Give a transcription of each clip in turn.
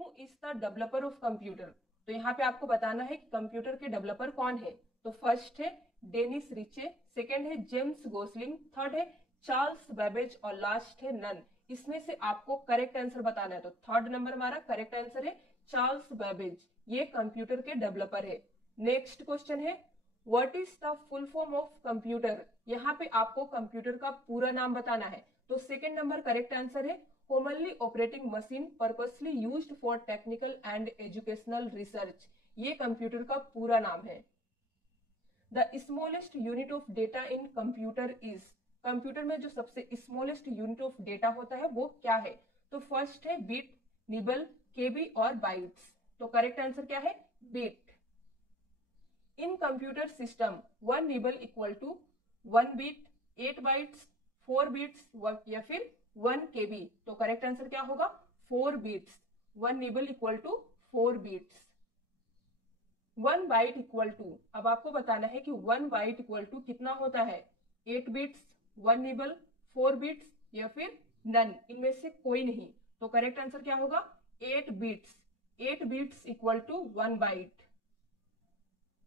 Who is the developer of computer. तो यहाँ पे आपको बताना है कि कंप्यूटर के डेवलपर कौन है। तो फर्स्ट है डेनिस रिचे, सेकेंड है जेम्स गोसलिंग, थर्ड है चार्ल्स बेबेज और लास्ट है नन। इसमें से आपको करेक्ट आंसर बताना है। तो थर्ड नंबर हमारा करेक्ट आंसर है चार्ल्स बेबेज, ये कंप्यूटर के डेवलपर है। नेक्स्ट क्वेश्चन है what is the full form of computer. यहाँ पे आपको कंप्यूटर का पूरा नाम बताना है। तो सेकेंड नंबर करेक्ट आंसर है commonly operating machine purposely used for technical and educational research, ये कंप्यूटर का पूरा नाम है। The smallest unit of data in computer is, computer में जो सबसे स्मॉलेस्ट यूनिट ऑफ डेटा होता है वो क्या है। तो फर्स्ट है बिट, निबल, केबी और बाइट्स। तो करेक्ट आंसर क्या है bit. In computer system 1 nibble equal to 1 bit, 8 bytes, 4 bits या फिर 1 केबी। तो करेक्ट आंसर क्या होगा 4 bits. 1 nibble equal to 4 bits. 1 byte equal to, अब आपको बताना है कि 1 बाइट इक्वल टू कितना होता है, 8 बिट्स, 1 निबल, 4 बिट्स या फिर नन, इनमें से कोई नहीं। तो करेक्ट आंसर क्या होगा 8 bits. 8 bits equal to 1 byte.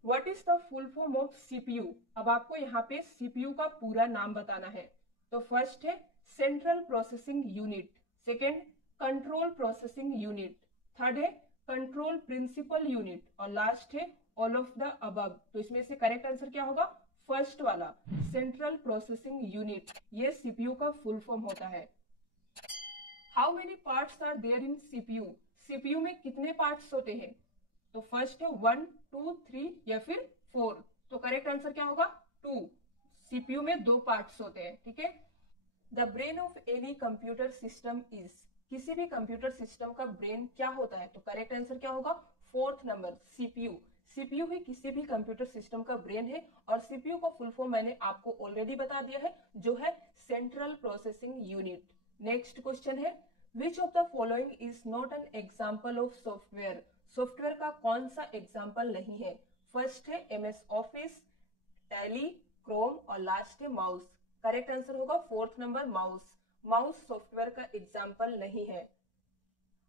What is the full form of CPU. अब आपको यहाँ पे सीपीयू का पूरा नाम बताना है। तो फर्स्ट है central processing unit, second control processing unit, third है कंट्रोल प्रिंसिपल यूनिट और लास्ट है ऑल ऑफ द अबव। तो इसमें से करेक्ट आंसर क्या होगा फर्स्ट वाला सेंट्रल प्रोसेसिंग यूनिट, ये सीपीयू का फुल फॉर्म होता है। How many parts are there in CPU, CPU में कितने पार्ट्स होते हैं। तो फर्स्ट है 1, 2, 3 या फिर 4। तो करेक्ट आंसर क्या होगा 2। सीपीयू में 2 पार्ट्स होते हैं, ठीक है। The brain of any computer system is, किसी भी कंप्यूटर सिस्टम का ब्रेन क्या होता है। तो करेक्ट आंसर क्या होगा फोर्थ नंबर सीपीयू। सीपीयू ही किसी भी कंप्यूटर सिस्टम का ब्रेन है और सीपीयू का फुल फॉर्म मैंने आपको ऑलरेडी बता दिया है, जो है central processing unit. Next question है which of the following is not an example of software, software का कौन सा एग्जाम्पल नहीं है। फर्स्ट है एमएस ऑफिस, टैली, क्रोम और लास्ट है माउस। करेक्ट आंसर होगा fourth number mouse. Mouse software का एग्जाम्पल नहीं है।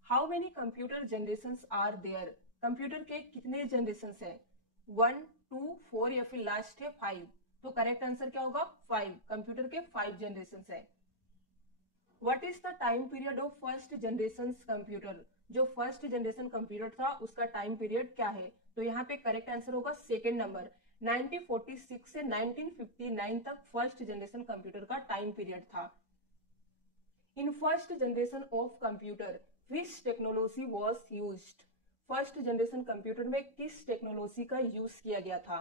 How many computer generation are there, computer के कितने जनरेशन है, 1, 2, 4 या फिर लास्ट है 5। तो करेक्ट आंसर क्या होगा 5, कंप्यूटर के 5 जनरेशन है। What is the time period of first generation computer, जो फर्स्ट जनरेशन कंप्यूटर था उसका टाइम पीरियड क्या है। तो यहाँ पे करेक्ट आंसर होगा सेकेंड नंबर 1946 से 1959 तक फर्स्ट जनरेशन कंप्यूटर का टाइम पीरियड था। In first generation of computer which technology was used, first generation computer में किस टेक्नोलॉजी का यूज किया गया था।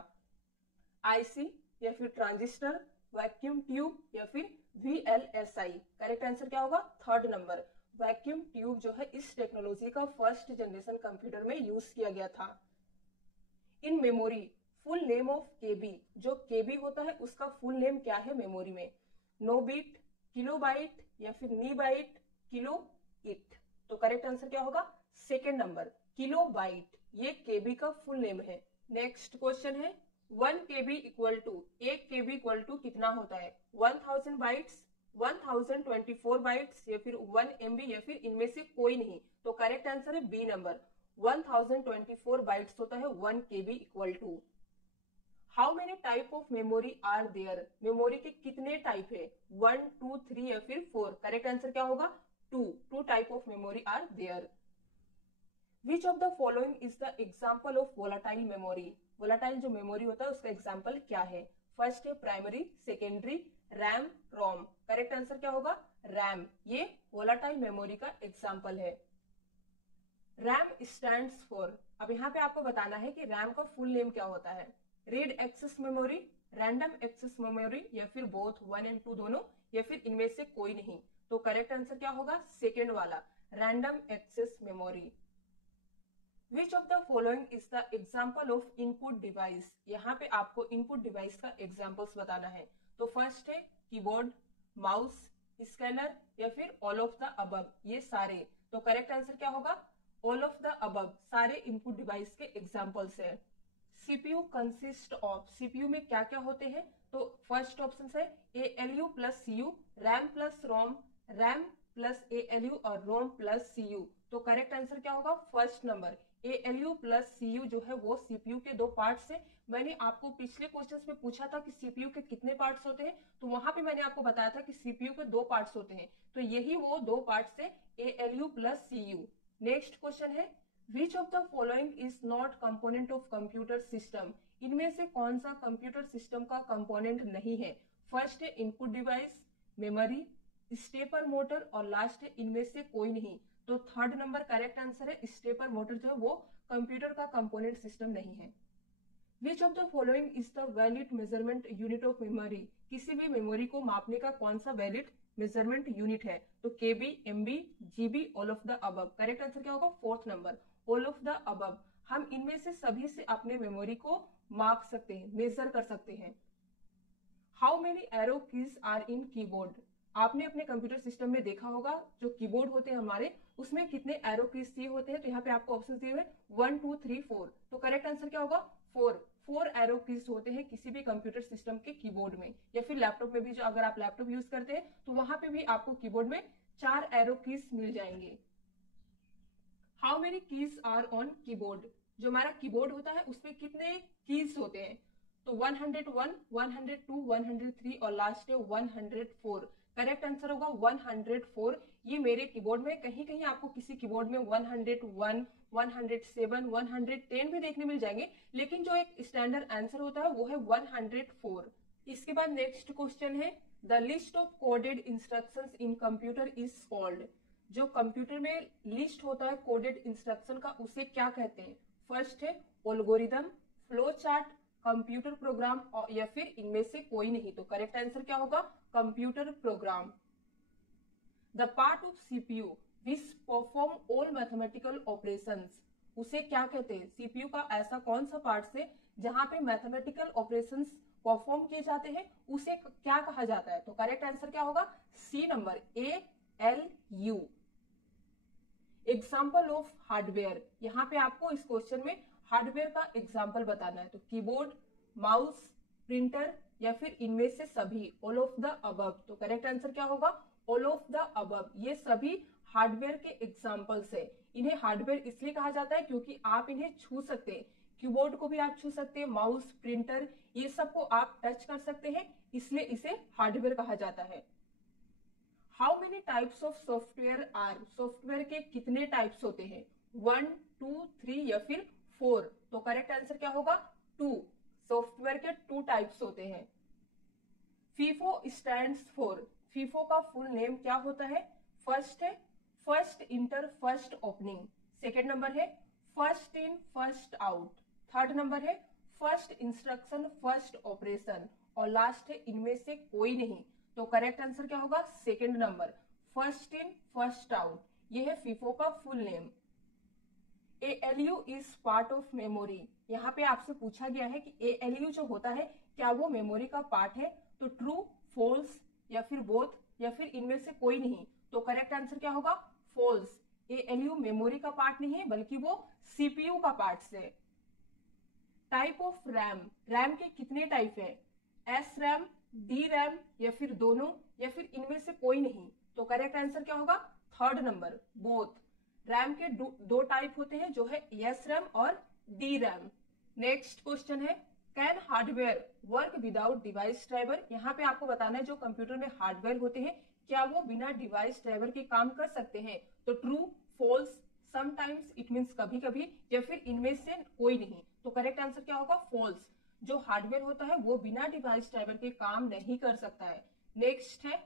आईसी या फिर ट्रांजिस्टर, वैक्यूम ट्यूब या फिर VLSI। करेक्ट आंसर क्या होगा थर्ड नंबर वैक्यूम ट्यूब, जो है इस टेक्नोलॉजी का फर्स्ट जनरेशन कंप्यूटर में यूज किया गया था। In memory full name of KB, जो केबी होता है उसका फुल नेम क्या है मेमोरी में, नो बिट, किलो बाइट या फिर नी बाइट, किलो इट। तो करेक्ट आंसर क्या होगा सेकेंड नंबर किलो बाइट, ये केबी का फुल नेम है। नेक्स्ट क्वेश्चन है 1 KB equal to, 1 KB equal to कितना होता है, 1000 बाइट्स, 1024 बाइट्स या फिर 1 MB या फिर इनमें से कोई नहीं। तो करेक्ट आंसर है बी नंबर 1024 बाइट्स होता है 1 KB equal to. How many type of memory are there, memory के कितने टाइप है, 1, 2, 3 या फिर 4। करेक्ट आंसर क्या होगा 2 type of memory are there. Which of the following is the example of volatile memory, volatile जो मेमोरी होता है उसका एग्जाम्पल क्या है। फर्स्ट है primary, secondary, RAM, ROM. Correct answer क्या होगा रैम, ये वोलाटाइल मेमोरी का एग्जाम्पल है। रैम स्टैंड्स फॉर, अब यहाँ पे आपको बताना है कि रैम का फुल नेम क्या होता है, read access memory, random access memory या फिर बोथ 1 और 2 दोनों या फिर इनमें से कोई नहीं। तो करेक्ट आंसर क्या होगा सेकेंड वाला random access memory. Which of the following is the example of input device, यहाँ पे आपको इनपुट डिवाइस का एग्जाम्पल्स बताना है। तो फर्स्ट है कीबोर्ड, माउस, स्कैनर या फिर ऑल ऑफ द अबव, ये सारे। तो करेक्ट आंसर क्या होगा ऑल ऑफ द अबव, सारे इनपुट डिवाइस के एग्जाम्पल्स है। सीपीयू कंसिस्ट ऑफ, सीपीयू में क्या क्या होते हैं। तो फर्स्ट ऑप्शन है ALU plus CU, RAM plus ROM, RAM plus ALU और रोम प्लस CU। तो करेक्ट आंसर क्या होगा? First number ALU plus CU जो है वो CPU के दो पार्ट्स है। मैंने आपको पिछले क्वेश्चंस में पूछा था कि CPU के कितने पार्ट्स होते हैं, तो वहां पे मैंने आपको बताया था कि CPU के दो पार्ट्स होते हैं, तो यही वो दो पार्ट्स है ALU plus CU। Next question है which of the following is not component of computer system? इनमें से कौन सा कंप्यूटर सिस्टम का कंपोनेंट नहीं है? फर्स्ट है input device, memory, stepper motor और लास्ट है इनमें से कोई नहीं। तो थर्ड नंबर करेक्ट आंसर है, स्टेपर मोटर जो है वो कंप्यूटर का कंपोनेंट सिस्टम नहीं है। Which of the following is the valid measurement unit of memory? किसी भी मेमोरी को मापने का कौन सा वैलिड मेजरमेंट यूनिट है? तो KB, MB, GB, all of the above. Correct answer क्या होगा? Fourth number all of the above. हम इनमें से सभी से अपने मेमोरी को माप सकते हैं, मेजर कर सकते हैं। How many arrow keys are in keyboard? आपने अपने कंप्यूटर सिस्टम में देखा होगा जो कीबोर्ड होते हैं हमारे, उसमें कितने एरो कीज दिए होते हैं। तो यहाँ पे आपको ऑप्शन दिए हुए 1 2 3 4। तो करेक्ट आंसर क्या होगा? 4 एरो कीज होते हैं किसी भी कंप्यूटर सिस्टम के कीबोर्ड में, या फिर लैपटॉप में भी, जो अगर आप लैपटॉप यूज करते हैं तो वहां पे भी आपको कीबोर्ड में 4 एरो कीज मिल जाएंगे। How many keys are on keyboard? जो हमारा कीबोर्ड होता है उसमें कितने कीज होते हैं? तो 101, 102, 103 और लास्ट है 104। करेक्ट आंसर होगा 104। ये मेरे कीबोर्ड में कहीं कहीं आपको किसी कीबोर्ड में 101, 107, 110 भी देखने मिल जाएंगे, लेकिन जो एक स्टैंडर्ड आंसर होता है वो है 104। इसके बाद नेक्स्ट क्वेश्चन है the list of coded instructions in computer is called? जो कंप्यूटर में लिस्ट होता है कोडेड इंस्ट्रक्शन का, उसे क्या कहते हैं? फर्स्ट है algorithm, flow chart, computer program या फिर इनमें से कोई नहीं। तो करेक्ट आंसर क्या होगा? Computer program. The part of CPU which perform all mathematical operations, उसे क्या कहते हैं? CPU का ऐसा कौन सा पार्ट है जहां पे मैथमेटिकल ऑपरेशंस परफॉर्म किए जाते हैं, उसे क्या कहा जाता है? तो करेक्ट आंसर क्या होगा? C number ALU। Example of hardware, यहाँ पे आपको इस क्वेश्चन में हार्डवेयर का एग्जाम्पल बताना है। तो कीबोर्ड, माउस, प्रिंटर या फिर इनमें से सभी, ऑल ऑफ द अबव। तो करेक्ट आंसर क्या होगा? All of the above. ये सभी हार्डवेयर के एग्जाम्पल्स है। इन्हें हार्डवेयर इसलिए कहा जाता है क्योंकि आप इन्हें छू सकते हैं। कीबोर्ड को भी आप छू सकते हैं, माउस, प्रिंटर, ये सबको आप टच कर सकते हैं, इसलिए इसे हार्डवेयर कहा जाता है। How many types of software are? Software के कितने टाइप्स होते हैं? 1, 2, 3 या फिर 4? तो करेक्ट आंसर क्या होगा? 2। सॉफ्टवेयर के 2 टाइप्स होते हैं। फीफो स्टैंड्स फॉर, फीफो का फुल नेम क्या होता है? फर्स्ट है first enter first opening, second number है first in first out, third number है फर्स्ट इंस्ट्रक्शन फर्स्ट ऑपरेशन और लास्ट है इनमें से कोई नहीं। तो करेक्ट आंसर क्या होगा? Second number first in first out. ये है फीफो का full name. ALU is part of memory, यहाँ पे आपसे पूछा गया है कि ALU जो होता है क्या वो मेमोरी का पार्ट है? तो ट्रू, फॉल्स या फिर बोथ या फिर इनमें से कोई नहीं। तो करेक्ट आंसर क्या होगा? फॉल्स। ALU मेमोरी का पार्ट नहीं है बल्कि वो CPU का पार्ट है। टाइप ऑफ रैम, रैम के कितने टाइप है? SRAM, DRAM या फिर दोनों या फिर इनमें से कोई नहीं। तो करेक्ट आंसर क्या होगा? Third number both. रैम के दो टाइप होते हैं जो है SRAM और DRAM। नेक्स्ट क्वेश्चन है can hardware work without device driver? यहाँ पे आपको बताना है जो कंप्यूटर में हार्डवेयर होते हैं क्या वो बिना डिवाइस ड्राइवर के काम कर सकते हैं? तो true, false, sometimes, it means कभी कभी या फिर इनमें से कोई नहीं। तो करेक्ट आंसर क्या होगा? फॉल्स। जो हार्डवेयर होता है वो बिना डिवाइस ड्राइवर के काम नहीं कर सकता है। नेक्स्ट है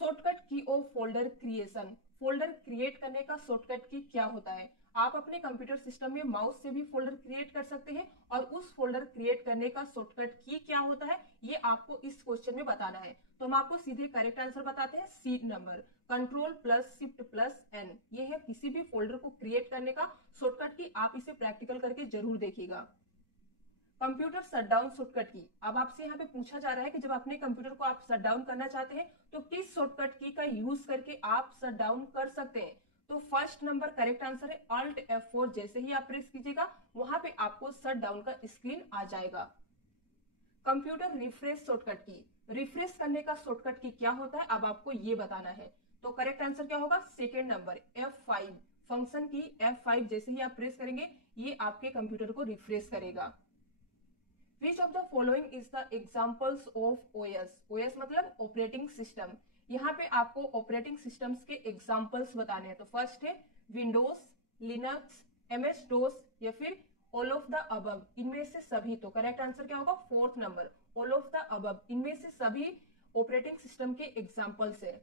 शॉर्टकट की of folder creation, folder create करने का शॉर्टकट की क्या होता है? आप अपने कंप्यूटर सिस्टम में माउस से भी फोल्डर क्रिएट कर सकते हैं और उस फोल्डर क्रिएट करने का शॉर्टकट की क्या होता है ये आपको इस क्वेश्चन में बताना है। तो हम आपको सीधे करेक्ट आंसर बताते हैं, C number control plus shift plus N. ये है किसी भी फोल्डर को क्रिएट करने का शॉर्टकट की। आप इसे प्रैक्टिकल करके जरूर देखिएगा। कंप्यूटर शटडाउन शॉर्टकट की, अब आपसे यहाँ पे पूछा जा रहा है कि जब अपने कंप्यूटर को आप शटडाउन करना चाहते हैं तो किस शॉर्टकट की का यूज करके आप शटडाउन कर सकते हैं? तो फर्स्ट नंबर करेक्ट आंसर है Alt F4। जैसे ही आप प्रेस कीजिएगा वहां पे आपको शटडाउन का स्क्रीन आ जाएगा। कंप्यूटर रिफ्रेश शॉर्टकट की, रिफ्रेश करने का शॉर्टकट की क्या होता है अब आपको ये बताना है। तो करेक्ट आंसर क्या होगा? Second number F5। फंक्शन की F5 जैसे ही आप प्रेस करेंगे ये आपके कंप्यूटर को रिफ्रेश करेगा। Which of the following is the examples of OS? OS मतलब ऑपरेटिंग सिस्टम। यहाँ पे आपको ऑपरेटिंग सिस्टम्स के एग्जाम्पल्स बताने हैं। तो फर्स्ट है विंडोज, लिनक्स, MS DOS या फिर ऑल ऑफ द अबव, इनमें से सभी। तो करेक्ट आंसर क्या होगा? Fourth number, all of the above, इनमें से सभी ऑपरेटिंग सिस्टम के एग्जाम्पल्स है।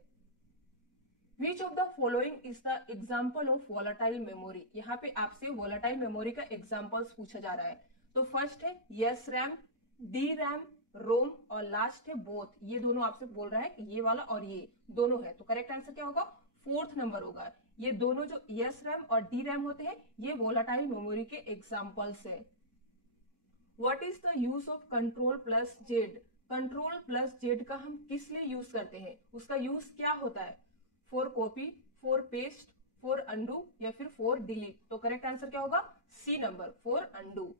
Which of the following is the example of volatile memory? यहाँ पे आपसे volatile memory का एग्जाम्पल्स पूछा जा रहा है। तो फर्स्ट है यस रैम, डी रैम, रोम और लास्ट है बोथ। ये दोनों आपसे बोल रहा है कि ये वाला और ये दोनों है। तो करेक्ट आंसर क्या होगा? फोर्थ नंबर होगा। ये दोनों जो यस रैम और डी रैम होते हैं ये वोलाटाइल मेमोरी के एग्जाम्पल्स है। What is the use of control plus Z? Control plus Z का हम किस लिए यूज करते हैं? उसका यूज क्या होता है? For copy, for paste, for undo या फिर फॉर डिलीट। तो करेक्ट आंसर क्या होगा? C number, for undo.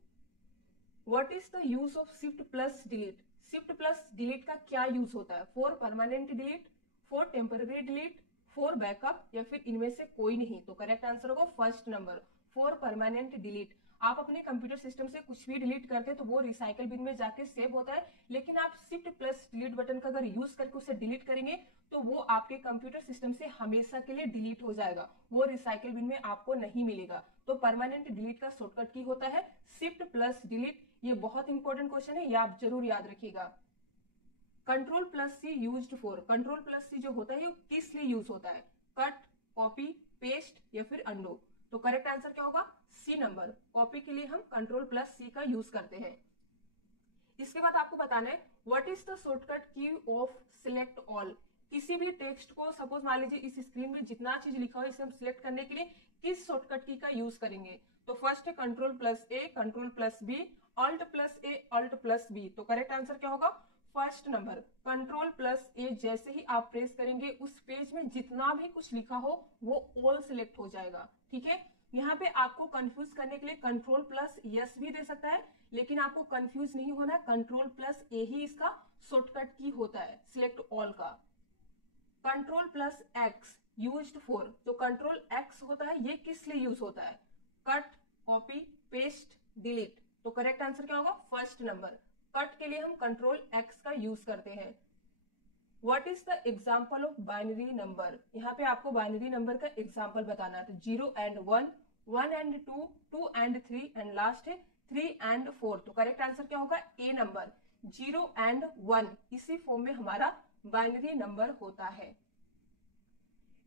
What is the use of shift plus delete? Shift plus delete का क्या यूज होता है? For permanent delete, for temporary delete, for backup या फिर इनमें से कोई नहीं। तो करेक्ट आंसर होगा first number, for permanent delete. आप अपने कंप्यूटर सिस्टम से कुछ भी डिलीट करते हैं तो वो रिसाइकल बिन में जाके सेव होता है, लेकिन आप शिफ्ट प्लस डिलीट बटन का अगर यूज करके उसे डिलीट करेंगे तो वो आपके कंप्यूटर सिस्टम से हमेशा के लिए डिलीट हो जाएगा, वो रिसाइकल बिन में आपको नहीं मिलेगा। तो परमानेंट डिलीट का शॉर्टकट की होता है शिफ्ट प्लस डिलीट। ये बहुत इंपॉर्टेंट क्वेश्चन है, ये आप जरूर याद रखिएगा। Control plus C used for, control plus C जो होता है ये किस लिए यूज होता है? कट, कॉपी, पेस्ट या फिर अंडो। तो करेक्ट आंसर क्या होगा? सी नंबर, कॉपी के लिए हम कंट्रोल प्लस सी का यूज करते हैं। इसके बाद आपको बताना है व्हाट इज द शॉर्टकट की ऑफ सिलेक्ट ऑल। किसी भी टेक्स्ट को सपोज मान लीजिए इस स्क्रीन में जितना चीज लिखा हो इसे हम सिलेक्ट करने के लिए किस शॉर्टकट की का यूज करेंगे? तो फर्स्ट है control plus A, control plus B, alt plus A, alt plus B. तो करेक्ट आंसर क्या होगा? First number, control plus A जैसे ही आप प्रेस करेंगे उस पेज में जितना भी कुछ लिखा हो वो ऑल सिलेक्ट हो जाएगा। ठीक है, यहाँ पे आपको कंफ्यूज करने के लिए कंट्रोल प्लस यस भी दे सकता है, लेकिन आपको कंफ्यूज नहीं होना, कंट्रोल प्लस ए ही इसका शॉर्टकट की होता है सिलेक्ट ऑल का। Control plus x used for, जो कंट्रोल एक्स होता है ये किस लिए यूज होता है? Cut, copy, paste, delete. तो करेक्ट आंसर क्या होगा? फर्स्ट नंबर, कट के लिए हम कंट्रोल एक्स का यूज करते हैं। What is the example of binary number? यहाँ पे आपको बाइनरी नंबर का एग्जाम्पल बताना है। तो 0 and 1, 1 and 2, 2 and 3 and last है 3 एंड 4। तो करेक्ट आंसर क्या होगा? ए नंबर, 0 एंड 1 इसी फॉर्म में हमारा बाइनरी नंबर होता है।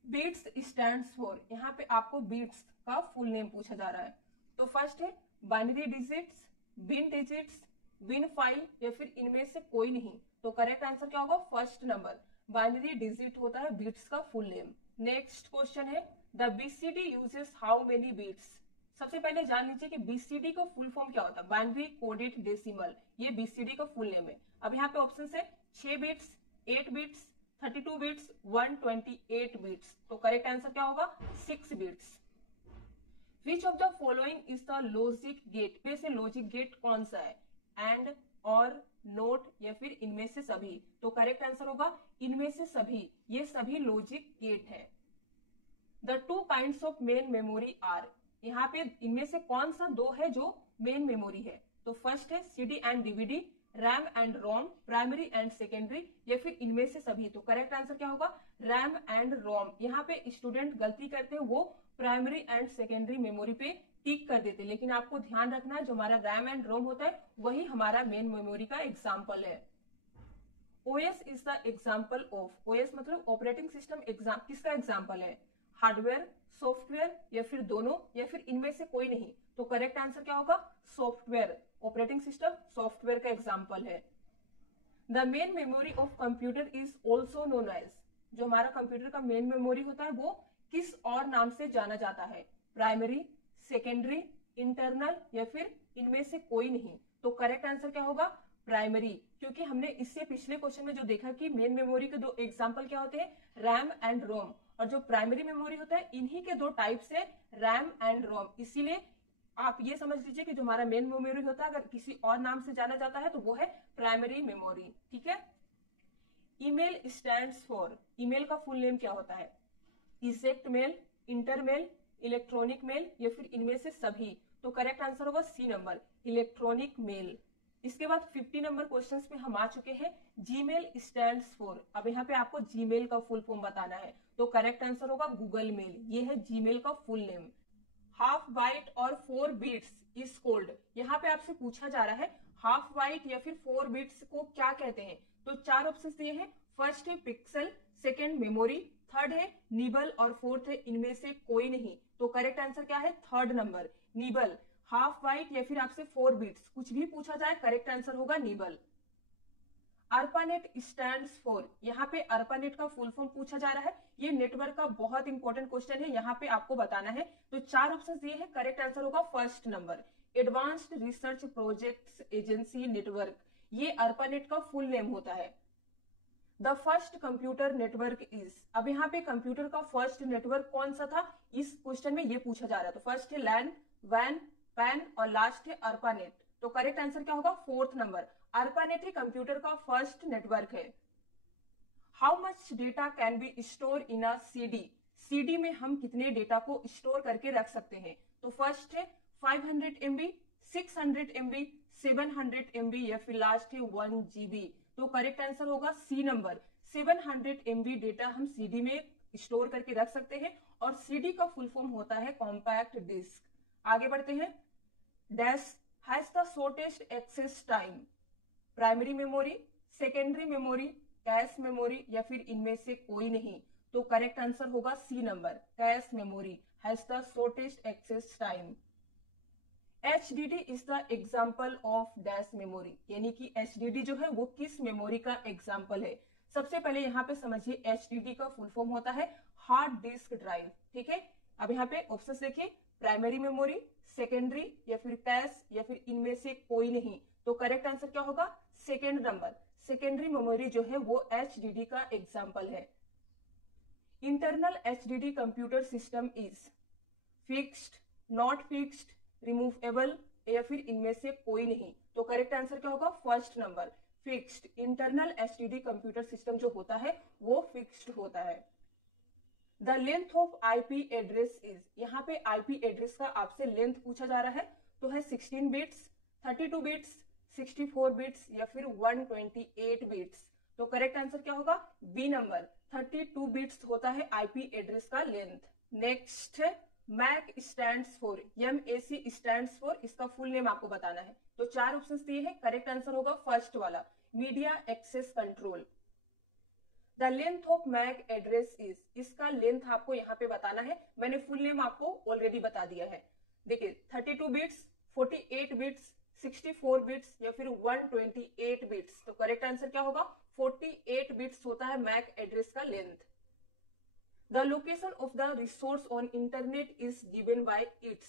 बीट्स स्टैंड्स फॉर, यहाँ पे आपको बीट्स का फुल नेम पूछा जा रहा है। तो फर्स्ट है बाइनरी डिजिट्स, बिन डिजिट्स, बिन फाइल या फिर इनमें से कोई नहीं। तो करेक्ट आंसर क्या होगा? फर्स्ट नंबर, बाइनरी डिजिट होता है बीट्स का फुल नेम। नेक्स्ट क्वेश्चन है the BCD uses how many bits? सबसे पहले जान लीजिए कि बीसीडी का फुल फॉर्म क्या होता है? बाइनरी कोडेड डेसिमल, ये बीसीडी का फुल नेम है। अब यहाँ पे ऑप्शन है 6 बिट्स, 8 बिट्स, 32 बिट्स, 128 बिट्स। तो करेक्ट आंसर क्या होगा? 6 bits. Which of the following is the logic gate? में से लॉजिक गेट कौन सा है? एंड, और, नोट या फिर इनमें से सभी? तो करेक्ट आंसर होगा इनमें से सभी, ये सभी लॉजिक गेट है। The two kinds of main memory are, यहाँ पे इनमें से कौन सा दो है जो मेन मेमोरी है? तो फर्स्ट है CD and DVD, RAM and ROM, primary and secondary या फिर इनमें से सभी? तो करेक्ट आंसर क्या होगा? रैम एंड रोम। यहाँ पे स्टूडेंट गलती करते हैं, वो प्राइमरी एंड सेकेंडरी मेमोरी पे टिक कर देते, लेकिन आपको ध्यान रखना है जो हमारा रैम एंड रोम होता है वही हमारा मेन मेमोरी का एग्जाम्पल है। OS is the example of, OS मतलब ऑपरेटिंग सिस्टम, किसका एग्जाम्पल है? हार्डवेयर, सॉफ्टवेयर या फिर दोनों या फिर इनमें से कोई नहीं? तो करेक्ट आंसर क्या होगा? सॉफ्टवेयर, ऑपरेटिंग सिस्टम सॉफ्टवेयर का एग्जाम्पल है। The main memory of computer is also known as, जो हमारा कंप्यूटर का मेन मेमोरी होता है वो किस और नाम से जाना जाता है? प्राइमरी, सेकेंडरी, इंटरनल या फिर इनमें से कोई नहीं? तो करेक्ट आंसर क्या होगा? प्राइमरी, क्योंकि हमने इससे पिछले क्वेश्चन में जो देखा कि मेन मेमोरी के दो एग्जाम्पल क्या होते हैं? रैम एंड रोम, और जो प्राइमरी मेमोरी होता है इन्हीं के दो टाइप्स है, रैम एंड रोम। इसीलिए आप ये समझ लीजिए कि जो हमारा मेन मेमोरी होता है अगर किसी और नाम से जाना जाता है तो वो है प्राइमरी मेमोरी। ठीक है। ईमेल स्टैंड्स फॉर, ईमेल का फुल नेम क्या होता है? इजेक्ट मेल, इंटरमेल, इलेक्ट्रॉनिक मेल या फिर इनमें से सभी? तो करेक्ट आंसर होगा सी नंबर, इलेक्ट्रॉनिक मेल। इसके बाद 50 नंबर क्वेश्चंस में हम आ चुके हैं। जीमेल स्टैंड्स फॉर, अब यहाँ पे आपको जीमेल का फुल फॉर्म बताना है, तो करेक्ट आंसर होगा गूगल मेल। ये है जीमेल का फुल नेम। हाफ बाइट और 4 बिट्स इज कॉल्ड, यहाँ पे आपसे पूछा जा रहा है हाफ बाइट या फिर 4 बिट्स को क्या कहते हैं? तो 4 ऑप्शन दिए हैं। फर्स्ट है पिक्सल, सेकेंड मेमोरी, थर्ड है निबल और फोर्थ है इनमें से कोई नहीं। तो करेक्ट आंसर क्या है? Third number, nibble. Half byte या फिर आपसे 4 बिट्स कुछ भी पूछा जाए, करेक्ट आंसर होगा निबल। ARPANET स्टैंड्स फॉर, यहाँ पे ARPANET का फुल फॉर्म पूछा जा रहा है। ये नेटवर्क का बहुत इंपॉर्टेंट क्वेश्चन है, यहाँ पे आपको बताना है। तो 4 ऑप्शन दिए हैं, करेक्ट आंसर होगा first number, advanced research projects agency network. ये ARPANET का फुल नेम होता है। The first computer network is, अब यहाँ पे कंप्यूटर का फर्स्ट नेटवर्क कौन सा था, इस क्वेश्चन में ये पूछा जा रहा है। तो फर्स्ट है लैन, वैन, पैन और लास्ट है ARPANET। तो करेक्ट आंसर क्या होगा? फोर्थ नंबर, ARPANET ही कंप्यूटर का फर्स्ट नेटवर्क है। How much data can be store in a CD, CD में हम कितने डेटा को स्टोर करके रख सकते हैं? तो फर्स्ट है 500 MB, 600 MB, 700 MB या फिर लास्ट है 1 GB। तो करेक्ट आंसर होगा सी नंबर, 700 MB डेटा हम सीडी में स्टोर करके रख सकते हैं। और सीडी का फुल फॉर्म होता है कॉम्पैक्ट डिस्क। आगे बढ़ते हैं। Dash has the shortest access time, primary memory, secondary memory, cache memory या फिर इनमें से कोई नहीं। तो करेक्ट आंसर होगा C number, cache memory has the shortest access time. HDD is the example of dash memory, यानी कि HDD जो है वो किस मेमोरी का एग्जाम्पल है? सबसे पहले यहाँ पे समझिए HDD का फुल फॉर्म होता है हार्ड डिस्क ड्राइव, ठीक है। अब यहाँ पे ऑप्शन देखिए, प्राइमरी मेमोरी, सेकेंडरी या फिर कैश या फिर इनमें से कोई नहीं। तो करेक्ट आंसर क्या होगा? सेकेंड नंबर, सेकेंडरी मेमोरी जो है वो HDD का एग्जाम्पल है। Internal HDD computer system is fixed, not fixed, removable या फिर इनमें से कोई नहीं। तो करेक्ट आंसर क्या होगा? First number, fixed. Internal HDD computer system जो होता है वो फिक्स्ड होता है। The length of IP address is, यहाँ पे IP एड्रेस का आपसे लेंथ पूछा जा रहा है। तो है 16 बिट्स, 32 बिट्स, 64 बिट्स या फिर 128 बिट्स। तो करेक्ट आंसर क्या होगा? बी नंबर, 32 बिट्स होता है IP एड्रेस का लेंथ। नेक्स्ट है MAC stands for, MAC stands for, इसका फुल नेम आपको बताना है। तो 4 ऑप्शंस दिए हैं, करेक्ट आंसर होगा फर्स्ट वाला, media access control. The length of MAC address is, इसका लेंथ आपको यहाँ पे बताना है। मैंने फुल नेम आपको ऑलरेडी बता दिया है। देखिए 32 बिट्स, 48 बिट्स, 64 बिट्स या फिर 128 बिट्स। तो करेक्ट आंसर क्या होगा? 48 बिट्स होता है मैक एड्रेस का length. The location of the resource on internet is given by its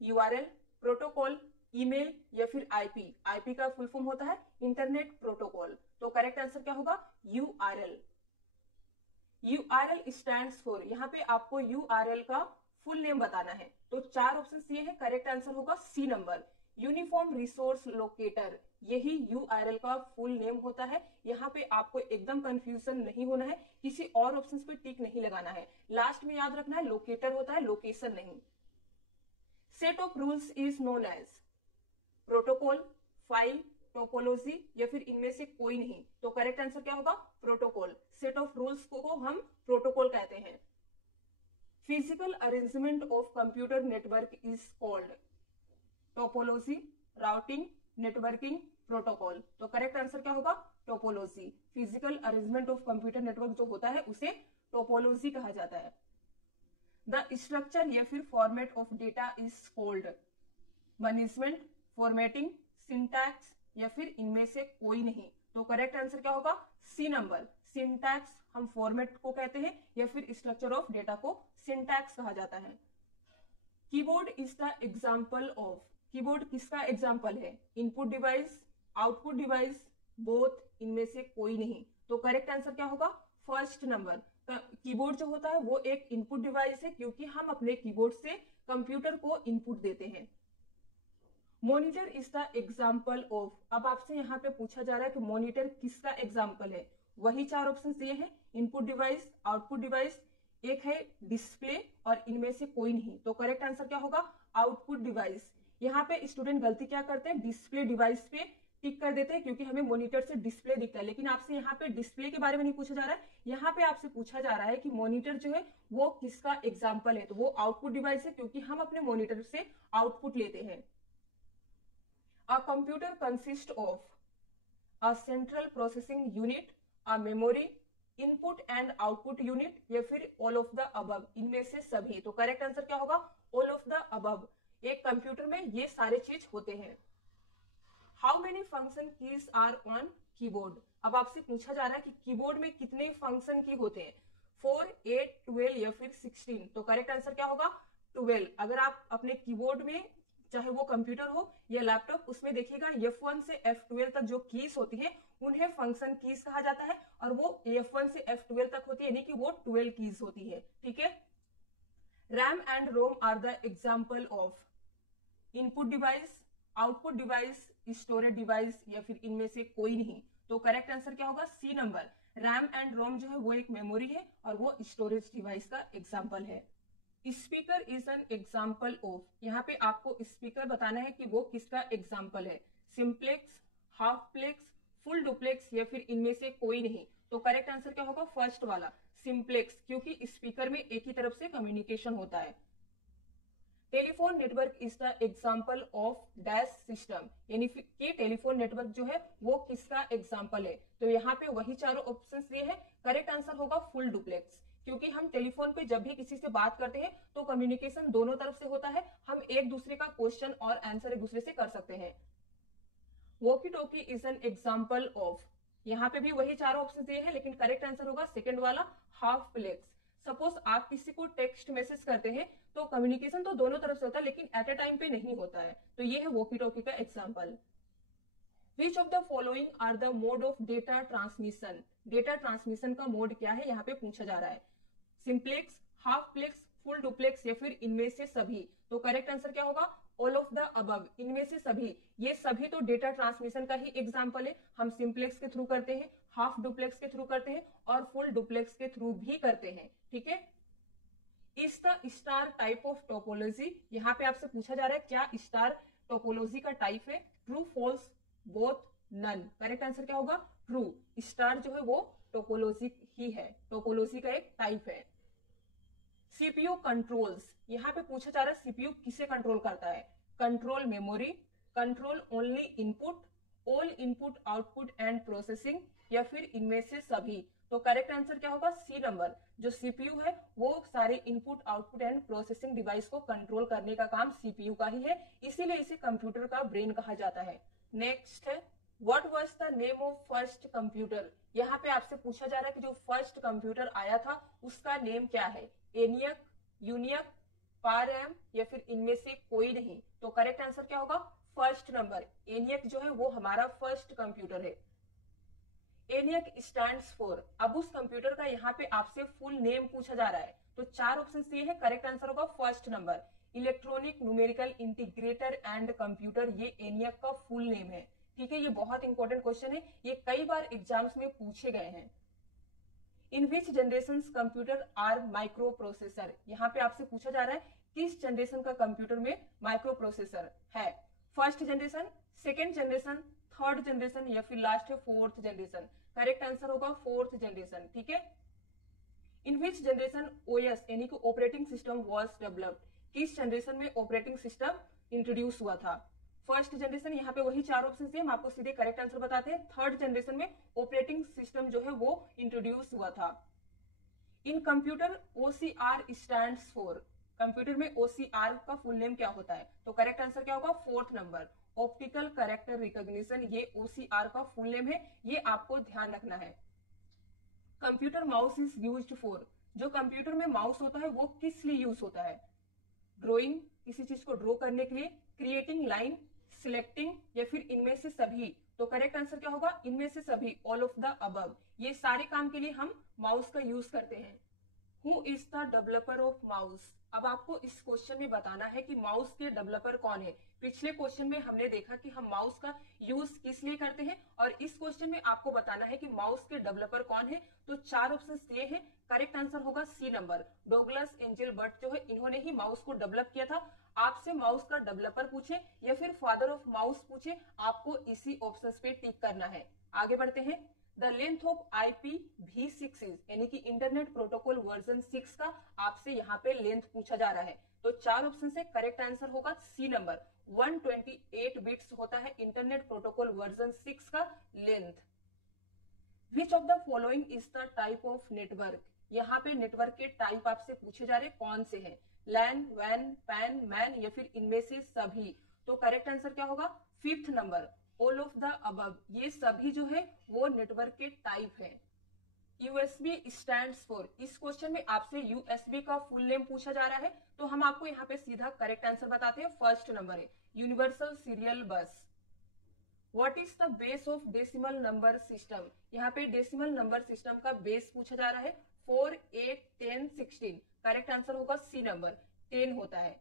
URL, protocol, email या फिर IP। IP का फुल फॉर्म होता है इंटरनेट प्रोटोकॉल। तो करेक्ट आंसर क्या होगा? URL। URL स्टैंड्स फॉर, यहाँ पे आपको URL का फुल नेम बताना है। तो 4 ऑप्शन दिए हैं, करेक्ट आंसर होगा C number, uniform resource locator. यही URL का फुल नेम होता है। यहाँ पे आपको एकदम कंफ्यूजन नहीं होना है, किसी और ऑप्शन पे टिक नहीं लगाना है। लास्ट में याद रखना है लोकेटर होता है, लोकेशन नहीं। Set of rules is known as protocol, file, topology या फिर इनमें से कोई नहीं। तो करेक्ट आंसर क्या होगा? प्रोटोकॉल। सेट ऑफ रूल्स को हम प्रोटोकॉल कहते हैं। Physical arrangement of computer network is called topology, routing, networking, protocol. तो करेक्ट आंसर क्या होगा? Topology. Physical arrangement of computer network जो होता है उसे टोपोलॉजी कहा जाता है। द स्ट्रक्चर या फिर format of data is called management, formatting, syntax या फिर इनमें से कोई नहीं। तो करेक्ट आंसर क्या होगा? सी नंबर, सिंटैक्स हम फॉर्मेट को कहते हैं या फिर स्ट्रक्चर ऑफ डेटा को सिंटैक्स कहा जाता है। Keyboard is the example of, keyboard किसका एग्जाम्पल है? Input device, output device, both, इनमें से कोई नहीं। तो करेक्ट आंसर क्या होगा? First number. कीबोर्ड जो होता है वो एक इनपुट डिवाइस है, क्योंकि हम अपने कीबोर्ड से कंप्यूटर को इनपुट देते हैं। Monitor is the example of, अब आपसे यहाँ पे पूछा जा रहा है कि मॉनिटर किसका एग्जाम्पल है। वही 4 ऑप्शन दिए हैं, इनपुट डिवाइस, आउटपुट डिवाइस, एक है डिस्प्ले और इनमें से कोई नहीं। तो करेक्ट आंसर क्या होगा? Output device. यहाँ पे स्टूडेंट गलती क्या करते हैं? डिस्प्ले डिवाइस पे टिक कर देते हैं क्योंकि हमें मॉनिटर से डिस्प्ले दिखता है, लेकिन आपसे यहाँ पे डिस्प्ले के बारे में नहीं पूछा जा रहा है। यहाँ पे आपसे पूछा जा रहा है कि मॉनिटर जो है वो किसका एग्जाम्पल है। तो वो आउटपुट डिवाइस है क्योंकि हम अपने मॉनिटर से आउटपुट लेते हैं। A computer consist of a central processing unit, a memory, input and output unit, या फिर ऑल ऑफ द अबव, इनमें से सभी। तो करेक्ट आंसर क्या होगा? All of the above. एक कंप्यूटर में ये सारे चीज होते हैं। How many function keys are on keyboard? अब आपसे पूछा जा रहा है कि कीबोर्ड में कितने फंक्शन की होते हैं, 4, 8, 12 या फिर 16। तो करेक्ट आंसर क्या होगा? 12। अगर आप अपने कीबोर्ड में, चाहे वो कंप्यूटर हो या लैपटॉप, उसमें देखिएगा F1 से F12 तक जो कीज होती है उन्हें फंक्शन कीज कहा जाता है, और वो F1 से F12 तक होती है, यानी कि वो 12 कीज होती है। ठीक है। RAM and ROM are the example of input device, output device, storage device, या फिर इनमें से कोई नहीं। तो करेक्ट आंसर क्या होगा? C number. RAM and ROM जो है वो एक मेमोरी है और वो स्टोरेज डिवाइस का एग्जाम्पल है। Speaker is an example of, यहाँ पे आपको स्पीकर बताना है कि वो किसका एग्जाम्पल है। Simplex, half plex, full duplex, या फिर इनमें से कोई नहीं। तो करेक्ट आंसर क्या होगा? फर्स्ट वाला, सिंप्लेक्स, क्योंकि स्पीकर में एक ही तरफ से कम्युनिकेशन होता है। Telephone network is the example of dash system, यानी कि टेलीफोन नेटवर्क जो है वो किसका एग्जाम्पल है। तो यहाँ पे वही चारों ऑप्शन दिए हैं। करेक्ट आंसर होगा फुल डुप्लेक्स, क्योंकि हम टेलीफोन पे जब भी किसी से बात करते हैं तो कम्युनिकेशन दोनों तरफ से होता है, हम एक दूसरे का क्वेश्चन और आंसर एक दूसरे से कर सकते हैं। Walkie talkie is an example of, यहाँ पे भी वही चारों ऑप्शन दिए हैं, लेकिन करेक्ट आंसर होगा सेकंड वाला, हाफ प्लेक्स। सपोज आप किसी को टेक्स्ट मैसेज करते हैं तो कम्युनिकेशन तो दोनों तरफ से होता है, लेकिन एट ए टाइम पे नहीं होता है। तो ये है वॉकी टॉकी का example. Which of the following are the mode of data transmission? Data transmission का मोड क्या है, यहाँ पे पूछा जा रहा है। Simplex, half plex, full duplex, या फिर इनमें से सभी। तो करेक्ट आंसर क्या होगा? ऑल ऑफ द अबव, इनमें से सभी। ये सभी तो डेटा ट्रांसमिशन का ही एग्जाम्पल है। हम सिंप्लेक्स के थ्रू करते हैं, हाफ डुप्लेक्स के थ्रू करते हैं, और फुल डुप्लेक्स के थ्रू भी करते हैं। ठीक है। Is the star type of topology, यहाँ पे आपसे पूछा जा रहा है क्या स्टार टोपोलॉजी का टाइप है। True, false, both, none. Correct answer क्या होगा? ट्रू। स्टार जो है वो टोपोलॉजी ही है, टोपोलॉजी का एक टाइप है। सीपीयू कंट्रोल्स, यहाँ पे पूछा जा रहा है सीपीयू किसे कंट्रोल करता है। Control memory, control only input, all input output and processing, या फिर इनमें से सभी। तो करेक्ट आंसर क्या होगा? C number. जो सीपीयू है वो सारे input output and processing device को कंट्रोल करने का काम सीपीयू का ही है, इसीलिए इसे कंप्यूटर का ब्रेन कहा जाता है। नेक्स्ट है, what was the name of first computer? यहाँ पे आपसे पूछा जा रहा है कि जो फर्स्ट कंप्यूटर आया था उसका नेम क्या है। एनियक, यूनियक, पारएम, या फिर इनमें से कोई नहीं। तो करेक्ट आंसर क्या होगा? First number. एनियक जो है वो हमारा फर्स्ट कंप्यूटर है। एनियक स्टैंड्स फॉर, अब उस कंप्यूटर का यहाँ पे आपसे फुल नेम पूछा जा रहा है, तो चार ऑप्शन दिए हैं। करेक्ट आंसर होगा first number, electronic numerical integrator and computer. ये एनियक का फुल नेम है। ठीक है, ये बहुत इंपॉर्टेंट क्वेश्चन है, ये कई बार एग्जाम्स में पूछे गए हैं। In which generation computer are microprocessor, यहाँ पे आपसे पूछा जा रहा है किस जनरेशन का कंप्यूटर में माइक्रो प्रोसेसर है। First generation, second generation, third generation, या फिर लास्ट है फोर्थ जनरेशन। करेक्ट आंसर होगा फोर्थ जनरेशन। ठीक है। इन विच जनरेशन ओएस यानी कि ऑपरेटिंग सिस्टम वाज डेवलप्ड, किस जनरेशन में ऑपरेटिंग सिस्टम इंट्रोड्यूस हुआ था। फर्स्ट जनरेशन, यहाँ पे वही चार ऑप्शन है, हम आपको सीधे करेक्ट आंसर बताते हैं। थर्ड जनरेशन में ऑपरेटिंग सिस्टम जो है वो इंट्रोड्यूस हुआ था। इन computer OCR stands for, computer में OCR का फुल नेम क्या होता है। तो करेक्ट आंसर क्या होगा? Fourth number, optical character recognition. ये OCR का फुल नेम है, ये आपको ध्यान रखना है। Computer mouse is used for, जो कंप्यूटर में माउस होता है वो किस लिए यूज होता है। ड्रॉइंग, किसी चीज को ड्रॉ करने के लिए, क्रिएटिंग लाइन, सिलेक्टिंग, या फिर इनमें से सभी। तो करेक्ट आंसर क्या होगा? इनमें से सभी, ऑल ऑफ द अबव। ये सारे काम के लिए हम माउस का यूज करते हैं। Who is the developer of mouse. अब आपको इस क्वेश्चन में बताना है कि माउस के डेवलपर कौन है। पिछले क्वेश्चन में हमने देखा कि हम माउस का यूज किस लिए करते हैं, और इस क्वेश्चन में आपको बताना है कि माउस के डेवलपर कौन है। तो 4 ऑप्शन ये हैं, करेक्ट आंसर होगा C number. Douglas Engelbart जो है, इन्होंने ही माउस को डेवलप किया था। आपसे माउस का डेवलपर पूछे या फिर फादर ऑफ माउस पूछे, आपको इसी ऑप्शन पे टिक करना है। आगे बढ़ते हैं। The length of IPv6 is, यानी कि इंटरनेट प्रोटोकॉल वर्जन 6 का आपसे यहाँ पे लेंथ पूछा जा रहा है। तो 4 ऑप्शन से करेक्ट आंसर होगा सी नंबर। 128 बिट्स होता है इंटरनेट प्रोटोकॉल वर्जन 6 का length. Which of the following is the type of network. यहाँ पे नेटवर्क के टाइप आपसे पूछे जा रहे कौन से हैं, लैन, वैन, पैन, मैन या फिर इनमें से सभी। तो करेक्ट आंसर क्या होगा, 5th number, all of the above. ये सभी जो है वो नेटवर्क के टाइप है। USB स्टैंड्स फॉर, इस क्वेश्चन में आपसे USB का फुल नेम पूछा जा रहा है, तो हम आपको यहाँ पे सीधा करेक्ट आंसर बताते हैं। 1st नंबर है यूनिवर्सल सीरियल बस। What is the base of decimal number system. यहाँ पे डेसिमल नंबर सिस्टम का बेस पूछा जा रहा है 4, 8, 10, 16। करेक्ट आंसर होगा सी नंबर, 10 होता है।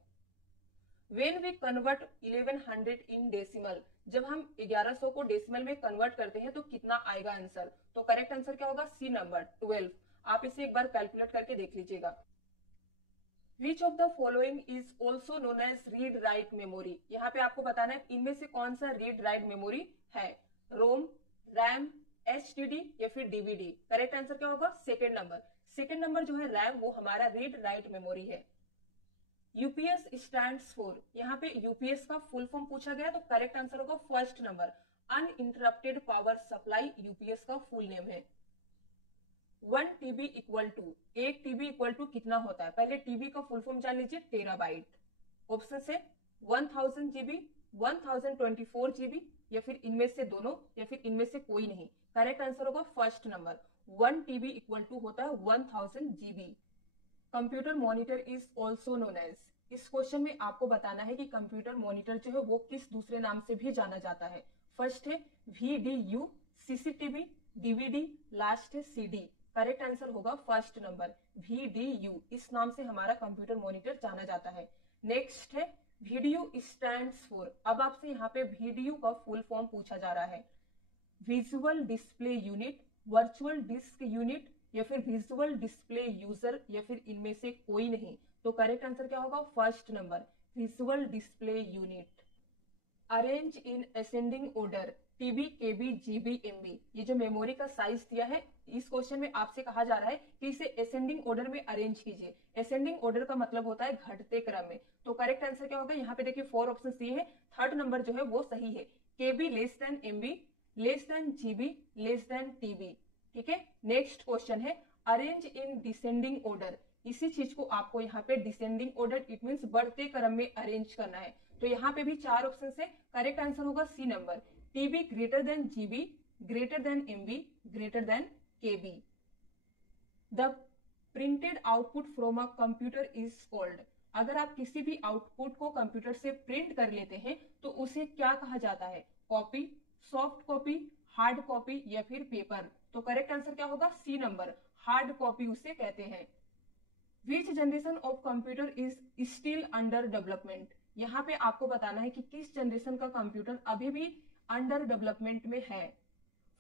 When we convert 1100 in decimal, जब हम 1100 को डेसिमल में कन्वर्ट करते हैं तो कितना आएगा आंसर। तो करेक्ट आंसर क्या होगा, सी नंबर, 12। आप इसे एक बार कैलकुलेट करके देख लीजिएगा। Which of the following is also known as read write memory। यहाँ पे आपको बताना है इनमें से कौन सा रीड राइट मेमोरी है, रोम, रैम, HDD या फिर DVD। करेक्ट आंसर क्या होगा, 2nd नंबर। 2nd नंबर जो है रैम, वो हमारा रीड राइट मेमोरी है। UPS स्टैंड्स फॉर, यहाँ पे UPS का फुल फॉर्म पूछा गया, तो करेक्ट आंसर होगा 1st number, uninterrupted power supply. UPS का फुल नेम है। 1 TB equal to, 1 TB equal to कितना होता है। पहले TB का फुल फॉर्म जान लीजिए, टेराबाइट। ऑप्शन से 1000 GB, 1024 GB या फिर इनमें से दोनों या फिर इनमें से कोई नहीं। करेक्ट आंसर होगा 1st number, 1 TB equal to होता है 1000 GB। Computer monitor is also known as, इस क्वेश्चन में आपको बताना है कि कंप्यूटर मॉनिटर जो है वो किस दूसरे नाम से भी जाना जाता है। फर्स्ट है VDU, CCTV, DVD, लास्ट है CD। करेक्ट आंसर होगा 1st नंबर, VDU, इस नाम से हमारा कंप्यूटर मॉनिटर जाना जाता है। नेक्स्ट है वीडियो स्टैंड्स फॉर। अब आपसे यहाँ पे VDU का फुल फॉर्म पूछा जा रहा है, visual display unit, virtual disc unit या फिर विजुअल डिस्प्ले यूजर या फिर इनमें से कोई नहीं। तो करेक्ट आंसर क्या होगा, 1st number, visual display unit. Arrange in ascending order, TB, KB, GB, MB, ये जो मेमोरी का साइज दिया है, इस क्वेश्चन में आपसे कहा जा रहा है कि इसे असेंडिंग ऑर्डर में अरेंज कीजिए। असेंडिंग ऑर्डर का मतलब होता है घटते क्रम में। तो करेक्ट आंसर क्या होगा, यहाँ पे देखिए 4 ऑप्शन दिए हैं, 3rd नंबर जो है वो सही है। KB less than MB, less than GB, less than TB। ठीक है। नेक्स्ट क्वेश्चन है अरेंज इन डिसेंडिंग ऑर्डर। इसी चीज को आपको यहाँ पे डिसेंडिंग ऑर्डर, इट मींस बढ़ते क्रम में अरेंज करना है। तो यहाँ पे भी 4 ऑप्शन है, करेक्ट आंसर होगा C number, TB greater than GB, greater than MB, greater than KB। The printed output from a computer is called. अगर आप किसी भी आउटपुट को कंप्यूटर से प्रिंट कर लेते हैं तो उसे क्या कहा जाता है, copy, soft copy, hard copy या फिर पेपर। तो करेक्ट आंसर क्या होगा, सी नंबर, हार्ड कॉपी उसे कहते हैं। विच generation of computer is still under development. यहाँ पे आपको बताना है कि किस जनरेशन का कंप्यूटर अभी भी अंडर डेवलपमेंट में है,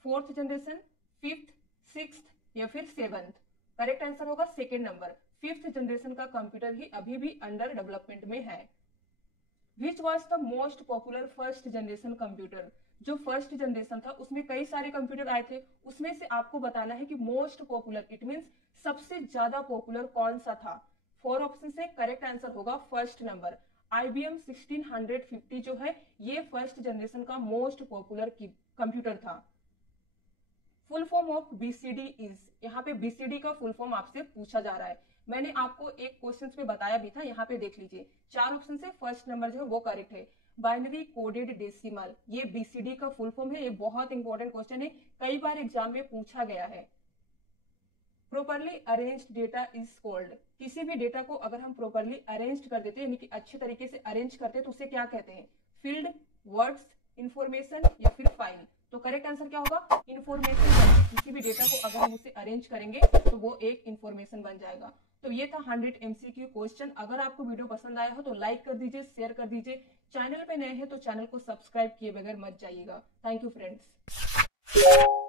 4th जनरेशन, 5th, 6th या फिर 7th। करेक्ट आंसर होगा 2nd नंबर, 5th जनरेशन का कंप्यूटर ही अभी भी अंडर डेवलपमेंट में है। Which was the most popular first generation computer. जो फर्स्ट जनरेशन था उसमें कई सारे कंप्यूटर आए थे, उसमें से आपको बताना है कि मोस्ट पॉपुलर, इट मींस सबसे ज्यादा पॉपुलर कौन सा था। 4 ऑप्शन से करेक्ट आंसर होगा 1st नंबर, IBM 1650 जो है ये फर्स्ट जनरेशन का मोस्ट पॉपुलर कंप्यूटर था। Full form of BCD is, यहाँ पे BCD का फुल फॉर्म आपसे पूछा जा रहा है। मैंने आपको एक क्वेश्चन में बताया भी था, यहाँ पे देख लीजिए 4 ऑप्शन से 1st नंबर जो है वो करेक्ट है। बाइनरी कोडेड डेसिमल, ये BCD का फुल फॉर्म है, ये बहुत इंपॉर्टेंट क्वेश्चन है, कई बार एग्जाम में पूछा गया है। Properly arranged data is called, किसी भी डेटा को अगर हम प्रॉपरली अरेंज कर देते हैं, यानी कि अच्छे तरीके से अरेंज करते हैं तो उसे क्या कहते हैं, फील्ड, वर्ड्स, इंफॉर्मेशन या फिर फाइल। तो करेक्ट आंसर क्या होगा, इंफॉर्मेशन। किसी भी डेटा को अगर हम उसे अरेंज करेंगे तो वो एक इंफॉर्मेशन बन जाएगा। तो ये था 100 MCQ क्वेश्चन। अगर आपको वीडियो पसंद आया हो तो लाइक कर दीजिए, शेयर कर दीजिए। चैनल पे नए हैं तो चैनल को सब्सक्राइब किए बगैर मत जाइएगा। Thank you friends.